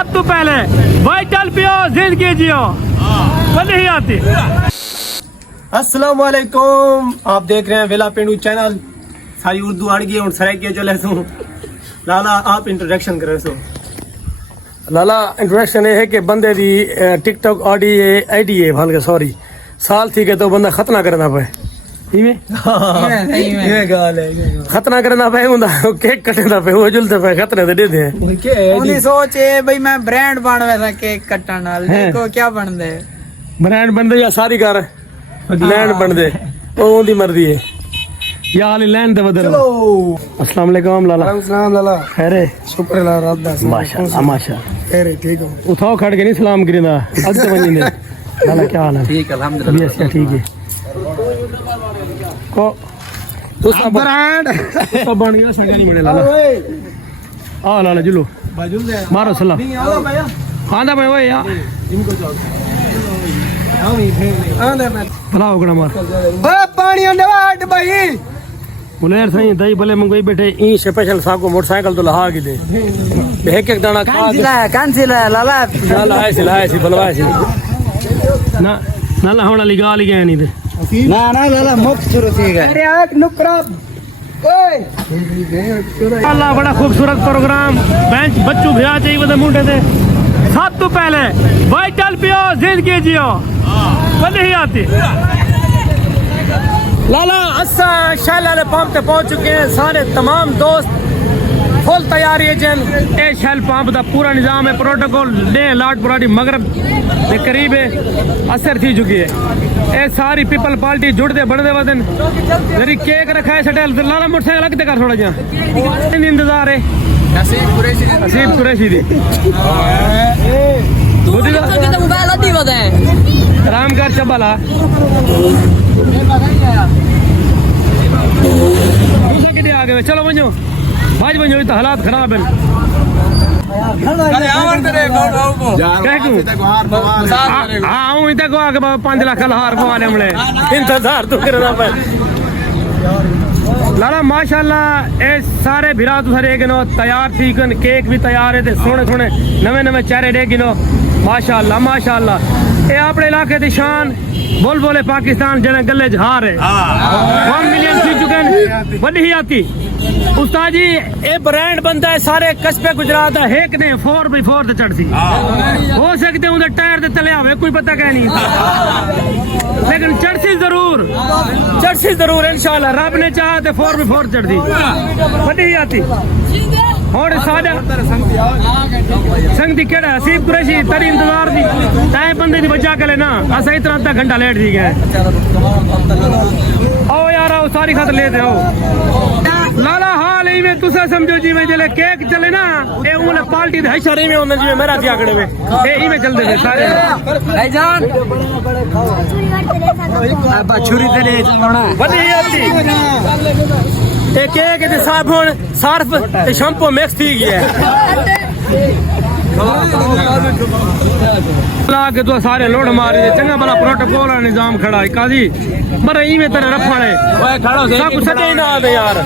सब तो पहले वाइटल पियो जिंदगी जियो नहीं आती। अस्सलाम वालेकुम, आप देख रहे हैं वेला पेंडू चैनल। सारी उर्दू अड़ गई और सराय के चले सो लाला आप इंट्रोडक्शन करे सो। लाला इंट्रोडक्शन ये है कि बंदे दी टिकटॉक आईडी है भाल के सॉरी साल थी के तो बंदा खतना करना पे इमे ये गाल है खतना करना पे हुंदा केक कटना पे वो जुलते पे खतने दे दे उन्हें सोच है भाई मैं ब्रांड बन वैसा केक कटन नाल देखो क्या बन दे ब्रांड बन दे या सारी कर लैंड बन दे वो उनकी मर्जी है या हाली लैंड ते बदल। अस्सलाम वालेकुम लाला। सलाम लाला। खैर है शुक्र ला रब दा माशाल्लाह माशाल्लाह खैर ठीक हो। उठाओ खड़ के नहीं सलाम करीदा अज ते वनी ने लाला क्या हाल है? ठीक अल्हम्दुलिल्लाह अच्छा ठीक है को तू सब ब्रांड तो बन गया संगा नहीं मिले लाला आ लाला जुलो बाजू दे मारो सलाम नहीं आओ भैया खांदा मैं ओए यार इनको जाओ आओ नहीं फेर आ दे मैं भला होगना मार बे पानी अंडवाट भाई बुलेर सही दही भले मंगवाई बैठे ई स्पेशल साहब को मोटरसाइकिल तो लहा के दे एक एक दाना खा कांसिला लाला ना लाए सी बलवाए सी ना ना ला होना लिगा लिया नहीं दे ना ना लाला मुफ्त शुरू थी गए अरे एक नुकरा ओए अल्लाह बड़ा खूबसूरत प्रोग्राम बेंच बच्चों भेजा चाहिए वो मुंडे थे सब तो पहले वाइटल पियो जिंदगी जियो नहीं आती। लाला असा शैल वाले पंप पे पहुंच चुके हैं सारे तमाम दोस्त फुल तैयारी है जन ए शैल पंप का पूरा निजाम है प्रोटोकॉल ले लाट पुरानी मगरब के करीब है असर थी चुकी है ए सारी पीपल पार्टी जुड़ते बढ़ते वदन जरी केक रखा है सटेल लाला मोटरसाइकिल लगते कर थोड़ा जा इंतजार है नसीब कुरैशी दी राम कर चबला कितने आ गए चलो बनो भाज बनो तो हालात खराब है आऊँ इतने को आके 5 लाख हार पवाने हमने इंतजार तो करना पे लाला माशाल्लाह ए सारे भिरा तो सारे गिनो तैयार थी केक भी तैयार है सोने सोने नवे नवे चेहरे डे गिनो माशाल्लाह माशाल्लाह ए अपने इलाके की शान बोल बोले पाकिस्तान जने गले जहार है 1 मिलियन थी चुके बड़ी ही आती उस्ताद जी ए ब्रांड बनता है सारे कस्बे गुजरात है एक ने 4x4 ते चढ़ती हो सकते उधर टायर ते तले आवे कोई पता कह नहीं लेकिन चढ़सी जरूर इंशाल्लाह रब ने चाहा ते 4x4 चढ़ती बड़ी ही आती और साडा संगती केड़ा हसीब कुरैशी तरी इंतजार दी टाइम बंदे दी बचा के लेना असा इतना आधा घंटा लेट दी गए आओ यार आओ सारी खत ले दे लाला हाल ही में तुसा समझो जी में जले केक चले ना ए उले पार्टी दे इशारे में होने जी मेरा दिया खड़े में ए ही में चल दे सारे भाईजान अब छुरी तेरे चलाना बड़ी आती ए केक दे साबुन सर्फ ते शैम्पू मिक्स थी गया के तो सारे लोड मारे चंगा भला प्रोटोकॉल निजाम खड़ा है काजी मरे ई में तेरे रफाड़े सब सटे ना दे यार